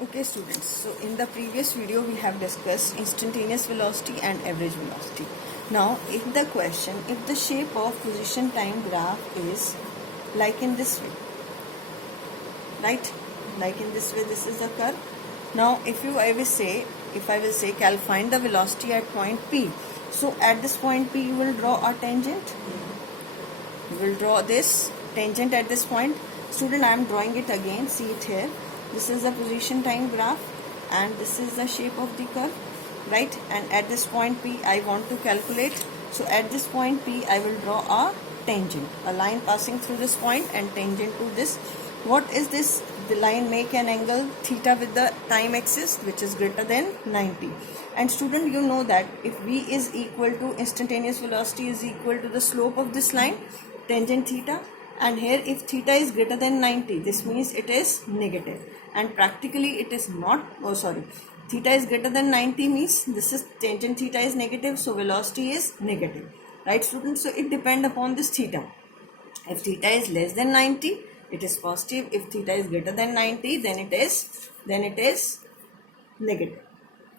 Okay students, so in the previous video we have discussed instantaneous velocity and average velocity. Now in the question, if the shape of position time graph is like in this way, right, like in this way, this is the curve. Now if I will say Cal, find the velocity at point P. So at this point P you will draw a tangent. You will draw this tangent at this point. Student, I am drawing it again, see it here. This is the position time graph and this is the shape of the curve, right? And at this point P I want to calculate. So at this point P I will draw a tangent, a line passing through this point and tangent to this. What is this? The line make an angle theta with the time axis which is greater than 90. And student, you know that if V is equal to instantaneous velocity is equal to the slope of this line, tangent theta, and here if theta is greater than 90, this means it is negative, and practically it is not, theta is greater than 90 means this is tangent theta is negative, so velocity is negative, right students? So it depends upon this theta. If theta is less than 90, it is positive. If theta is greater than 90, then it is negative.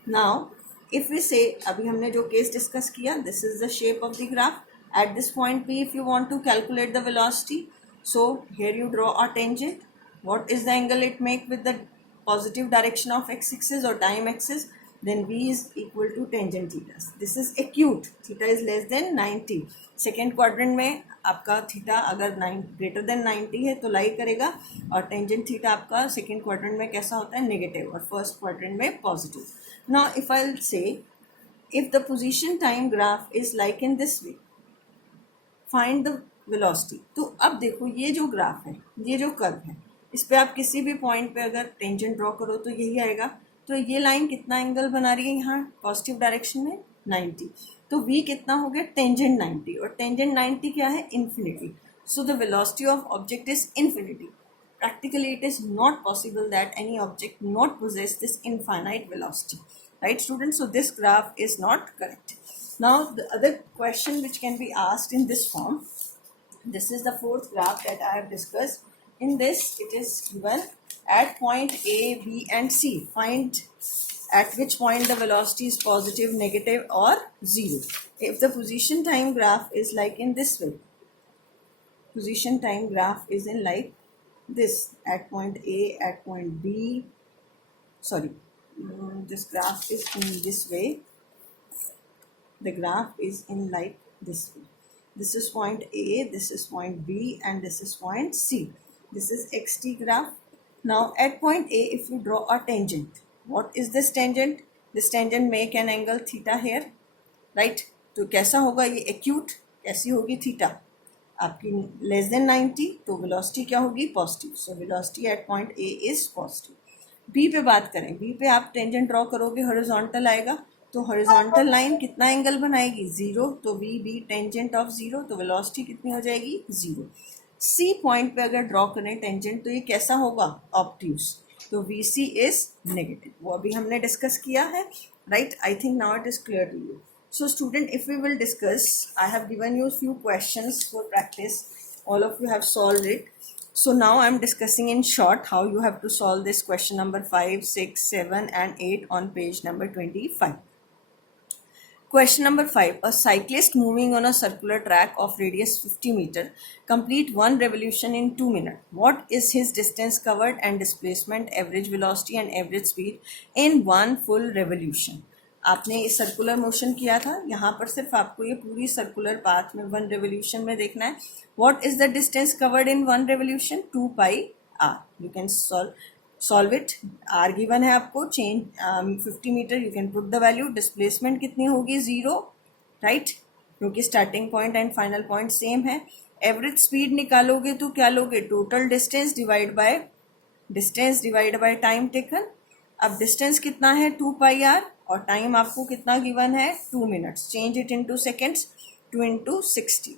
Now if we say, अभी हमने जो case discuss किया, this is the shape of the graph. At this point P, if you want to calculate the velocity, so here you draw a tangent. What is the angle it make with the positive direction of x-axis or time axis? Then V is equal to tangent theta. This is acute. Theta is less than 90. Second quadrant में आपका theta अगर greater than 90 है तो लाई करेगा, और tangent theta आपका second quadrant में कैसा होता है? नेगेटिव, और फर्स्ट क्वाड्रेंट में positive. Now if I will say, if the position time graph is like in this way, find the velocity. तो अब देखो ये जो ग्राफ है, ये जो कर्व है, इस पे आप किसी भी पॉइंट पे अगर टेंजेंट ड्रॉ करो तो यही आएगा. तो ये लाइन कितना एंगल बना रही है यहाँ पॉजिटिव डायरेक्शन में? 90. तो v कितना हो गया? टेंजेंट 90, और टेंजेंट 90 क्या है? Infinity. So the velocity of object is infinity. Practically it is not possible that any object not possess this infinite velocity, right students? So this graph is not correct. Now the other question which can be asked in this form, this is the fourth graph that I have discussed. In this it is given at point A, B and C, find at which point the velocity is positive, negative or zero. If the position time graph is like in this way, position time graph is in like this, at point A, at point B, this graph is in this way, the graph is in like this way. This is point A, this is point B and this is point C. This is xt graph. Now at point A, if you draw a tangent, what is this tangent? This tangent make an angle theta here, right? तो कैसा होगा ये? Acute. कैसी होगी? Theta आपकी less than 90, तो velocity क्या होगी? Positive. So velocity at point A is positive. B पे बात करें, बी पे आप टेंजेंट ड्रॉ करोगे, हॉरिजॉन्टल आएगा, तो हॉरिजॉन्टल लाइन कितना एंगल बनाएगी? जीरो. तो V be tangent of zero, तो वेलोसिटी कितनी हो जाएगी? जीरो. सी पॉइंट पे अगर ड्रॉ करें टेंजेंट, तो ये कैसा होगा? ऑब्ट्यूज. तो वी सी इज नेगेटिव. वो अभी हमने डिस्कस किया है, right? I think now it is clear to you. So student, if we will discuss, I have given you a few questions for practice. All of you have solved it. So now I am discussing in short how you have to solve this question number 5, 6, 7 and 8 on page number 25. Question number 5. A cyclist moving on a circular track of radius 50 meter complete one revolution in 2 minutes. What is his distance covered and displacement, average velocity and average speed in one full revolution? आपने ये circular motion किया था, यहाँ पर सिर्फ आपको ये पूरी सर्कुलर पाथ में वन रेवोल्यूशन में देखना है. What is the distance covered in one revolution? 2 pi R. You can solve it. R given है आपको, change 50 metre, you can put the value. Displacement कितनी होगी? 0, राइट, क्योंकि starting point and final point same है. Average speed निकालोगे तो क्या लोगे? Total distance divide by time taken. अब डिस्टेंस कितना है? 2 पाई आर, और टाइम आपको कितना गिवन है? 2 minutes. Change it into seconds, 2 into 60,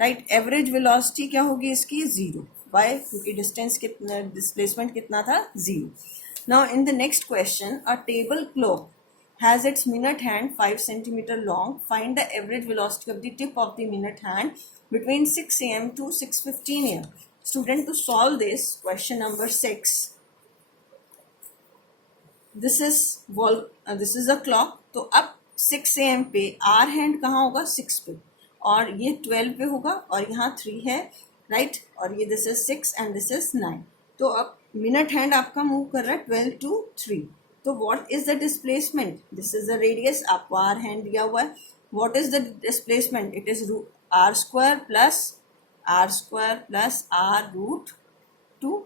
right. Average velocity क्या होगी इसकी? 0. वाई? क्योंकि डिस्टेंस कितना, डिस्प्लेसमेंट कितना था? 0. Now in the next question, a table clock has its minute hand 5 centimetre long. Find the average velocity of the tip of the minute hand between 6 AM to 6:15 AM. Student, to solve this question number 6, this is a clock. तो अब 6 AM पे are hand कहाँ होगा? 6 पे, और ये 12 पे होगा, और यहाँ 3 है, राइट. और ये this is 6 and this is 9. तो अब मिनट हैंड आपका मूव कर रहा है 12 to 3. तो what is the displacement? This is the radius, आपको आर हैंड दिया हुआ है. What is the displacement? It is r² + r√2.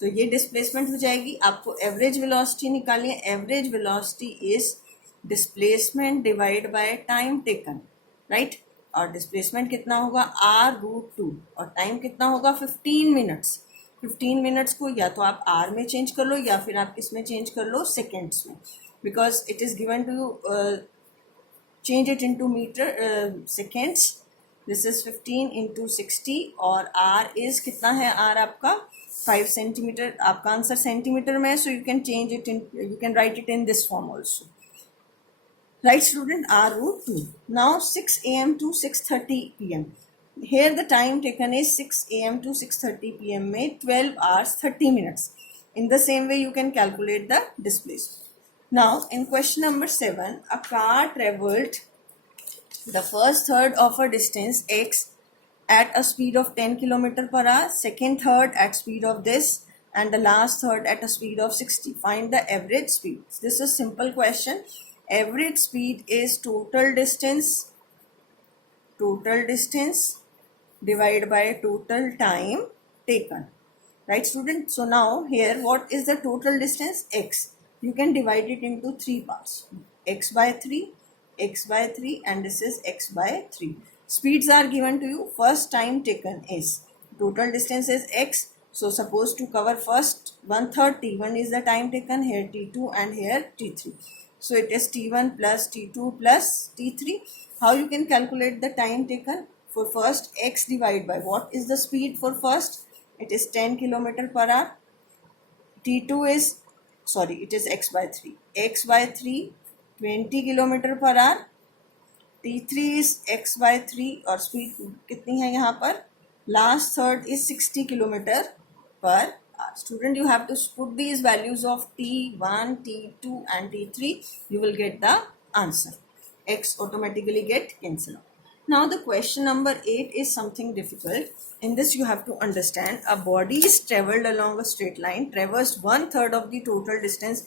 तो ये डिस्प्लेसमेंट हो जाएगी. आपको एवरेज वेलोसिटी निकालनी है. Average velocity is displacement divide by time taken, right. और डिस्प्लेसमेंट कितना होगा? r√2. और टाइम कितना होगा? 15 मिनट्स. 15 मिनट्स को या तो आप आर में चेंज कर लो, या फिर आप किसमें चेंज कर लो? सेकेंड्स में, because it is given to you. Change it into metre seconds. This is 15 into 60, और आर इज कितना है? आर आपका 5 सेंटीमीटर. आपका आंसर सेंटीमीटर में है, so you can change it in, you can write it in this form also. Right, student, r√2. Now 6 AM to 6:30 PM. Here the time taken is 6 AM to 6:30 PM में 12 hours 30 minutes. In the same way you can calculate the displacement. Now in question number 7, a car traveled the first third of a distance x at a speed of 10 km per hour, second third at speed of this, and the last third at a speed of 60. Find the average speed. This is simple question. Average speed is total distance divided by total time taken, right, student? So now here, what is the total distance? X. You can divide it into 3 parts: x by 3, x by 3, and this is x by 3. Speeds are given to you. First time taken is, total distance is x, so suppose to cover first 1/3 t1 is the time taken, here t2 and here t3. So it is t1 plus t2 plus t3. How you can calculate the time taken? For first, x divided by, what is the speed for first? It is 10 km per hour. T2 is, sorry, it is x by 3. X by 3, 20 km per hour. T3 is x by 3, और speed कितनी है यहाँ पर? Last third is 60 km per hour. Student, you have to put these values of t1, t2 and t3. You will get the answer. X automatically get cancelled out. Now the question number 8 is something difficult. In this you have to understand, a body is traveled along a straight line, traversed 1/3 of the total distance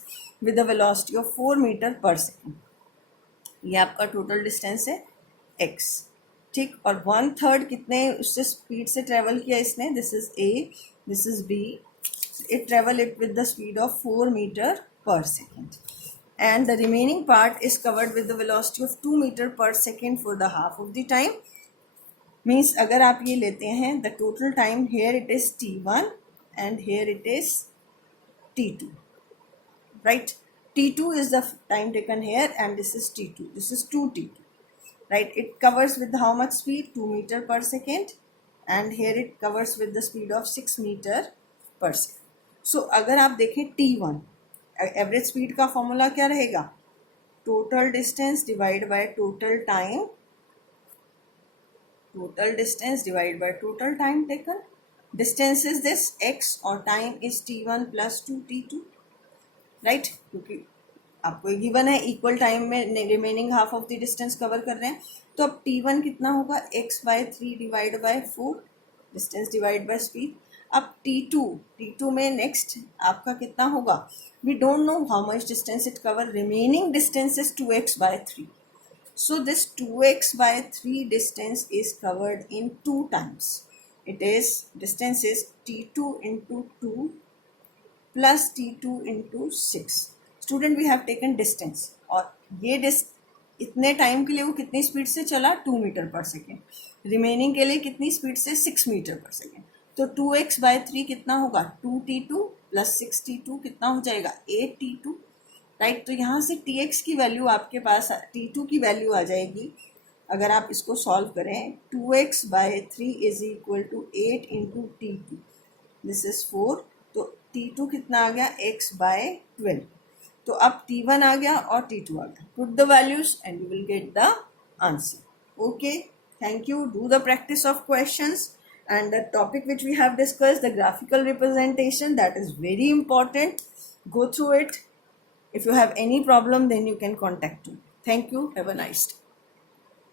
with a velocity of 4 meter per second. ये आपका total distance है x, ठीक. और 1/3 कितने उससे speed से travel किया इसने? This is a, this is b. It travel it with the speed of 4 meter per second, and the remaining part is covered with the velocity of 2 meter per second for the half of the time. Means अगर आप ये लेते हैं, the total time here it is t1 and here it is t2, right. t2 is the time taken here, and this is t2, this is 2t2, right. It covers with how much speed? 2 meter per second, and here it covers with the speed of 6 meter per second. सो अगर आप देखें t1, average speed का formula क्या रहेगा? Total distance divide by total time, total distance divide by total time taken. Distance is this x, और time is t1 plus 2t2, right. क्योंकि आपको ये गिवन है इक्वल टाइम में remaining half of the distance cover कर रहे हैं. तो अब t1 कितना होगा? x by 3 divide by 4, distance divide by speed. अब t2 में नेक्स्ट आपका कितना होगा? We don't know how much distance it cover. Remaining distance is 2x by 3. So this 2x by 3 distance is covered in 2 times. It is, distance is t2 into 2 plus t2 into 6. Student, we have taken distance, और ये इतने time के लिए वो कितनी speed से चला? 2 metre पर सेकेंड. रिमेनिंग के लिए कितनी स्पीड से? 6 मीटर पर सेकेंड. तो 2x by 3 कितना होगा? 2t2 plus 6t2 कितना हो जाएगा? 8t2, right. तो यहाँ से tx की वैल्यू आपके पास, t2 की वैल्यू आ जाएगी अगर आप इसको सॉल्व करें. 2x by 3 is equal to 8 into t2, this is 4. तो t2 कितना आ गया? x by 12. तो अब t1 आ गया और t2 आ गया. Put the values and you will get the answer. Okay, thank you. Do the practice of questions. And the topic which we have discussed, the graphical representation, that is very important. Go through it. If you have any problem, then you can contact me. Thank you. Have a nice day.